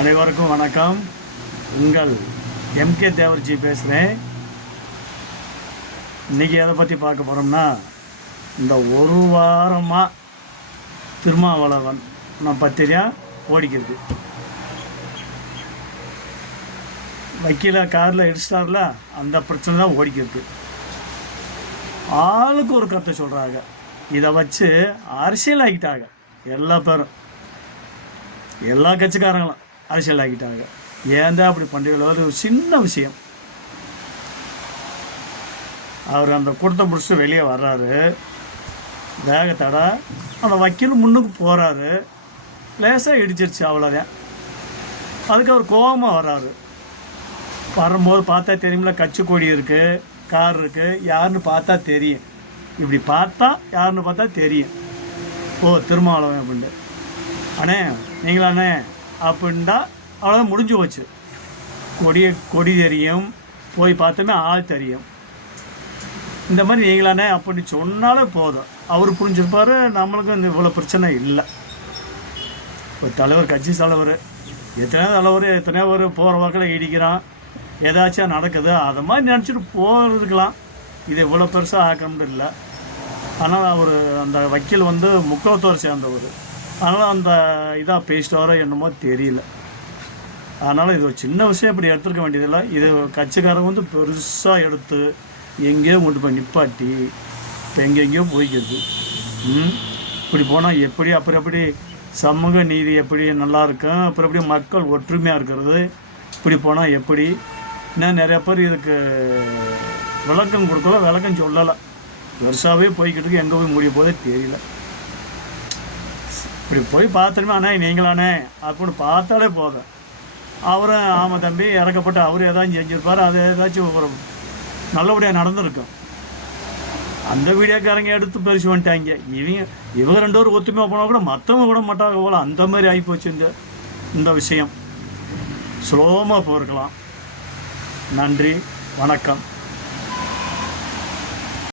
அனைவருக்கும் வணக்கம். உங்கள் எம்கே தேவர்ஜி பேசுகிறேன் இன்றைக்கி எதை பற்றி பார்க்க போகிறோம்னா இந்த ஒரு வாரமாக திருமாவளவன் நம்ம பத்திரியா ஓடிக்கிறது வக்கீல காரில் இடிச்சிட்டார்ல அந்த பிரச்சனை தான் ஓடிக்கிறது ஆளுக்கு ஒரு கருத்தை சொல்கிறாங்க இதை வச்சு அரசியல் ஆகிட்டாங்க எல்லா பேரும். எல்லா கட்சிக்காரங்களும். அரசியல் ஏன் தான் அப்படி பண்ணுறீங்களோ அது ஒரு சின்ன விஷயம். அவர் அந்த கூட்டத்தை முடிச்சுட்டு வெளியே வர்றாரு. வேகத்தட அந்த வக்கீல் முன்னுக்கு போகிறாரு லேசாக இடிச்சிருச்சு அவ்வளோதான் அதுக்கு அவர் கோபமாக வர்றாரு. வரும்போது பார்த்தா தெரியுமில்ல கட்சி கொடி இருக்குது கார் இருக்குது யாருன்னு பார்த்தா தெரியும். இப்படி பார்த்தா யாருன்னு பார்த்தா தெரியும். ஓ திருமாவளவன் அப்படின்ட்டு. அண்ணே நீங்களாண்ணே அப்படின்டா அவ்வளோதான் முடிஞ்சு போச்சு. கொடிய கொடி தெரியும். போய் பார்த்தோமே ஆள் தெரியும். இந்த மாதிரி நீங்களாண்ணே அப்படி சொன்னாலே போதும். அவர் புரிஞ்சிருப்பார் நம்மளுக்கும் இந்த இவ்வளோ பிரச்சனை இல்லை. ஒரு தலைவர் கட்சி தலைவர் எத்தனையோ தலைவர் எத்தனையோ ஒரு போகிற வாக்கில் இடிக்கிறான். ஏதாச்சும் நடக்குது அதை மாதிரி நினச்சிட்டு போகிறதுக்கலாம் இது இவ்வளோ பெருசாக ஆக்கணும்னு இல்லை. ஆனால் அவர் அந்த வக்கீல் வந்து முக்கியத்துவம் சேர்ந்தவர். அதனால் அந்த இதாக பேசிட்டாரோ என்னமோ தெரியல. அதனால் இது ஒரு சின்ன விஷயம் இப்படி எடுத்துருக்க வேண்டியதில்லை. இது கட்சிக்காரங்க வந்து பெருசாக எடுத்து எங்கேயோ கொண்டு போய் நிப்பாட்டி இப்போ எங்கெங்கேயோ போய்க்கிறது. இப்படி போனால் எப்படி அப்புறம் எப்படி சமூக நீதி எப்படி நல்லா இருக்கும் அப்புறம் எப்படி மக்கள் ஒற்றுமையாக இருக்கிறது இப்படி போனால் எப்படி? இன்னும் நிறைய பேர் இதுக்கு விளக்கம் கொடுக்கல விளக்கம் சொல்லலை. பெருசாகவே போய்கிட்டு இருக்கு எங்கே போய் முடிய போதே தெரியல. இப்படி போய் பார்த்துருமே அண்ணா நீங்களாண்ணே அப்படின்னு பார்த்தாலே போதும். அவரும் ஆமாம் தம்பி இறக்கப்பட்டு அவர் ஏதாச்சும் செஞ்சிருப்பார் அது ஏதாச்சும் ஒரு நல்லபடியாக நடந்திருக்கும். அந்த வீடியோக்காரங்க எடுத்து பெருசு வந்துட்டாங்க இவங்க இவங்க ரெண்டு பேரும் ஒத்துமையாக போனால் கூட மற்றவங்க கூட மாட்டாங்க போல அந்த மாதிரி ஆகிப்போச்சு இந்த இந்த விஷயம். ஸ்லோமாக போயிருக்கலாம் நன்றி வணக்கம்.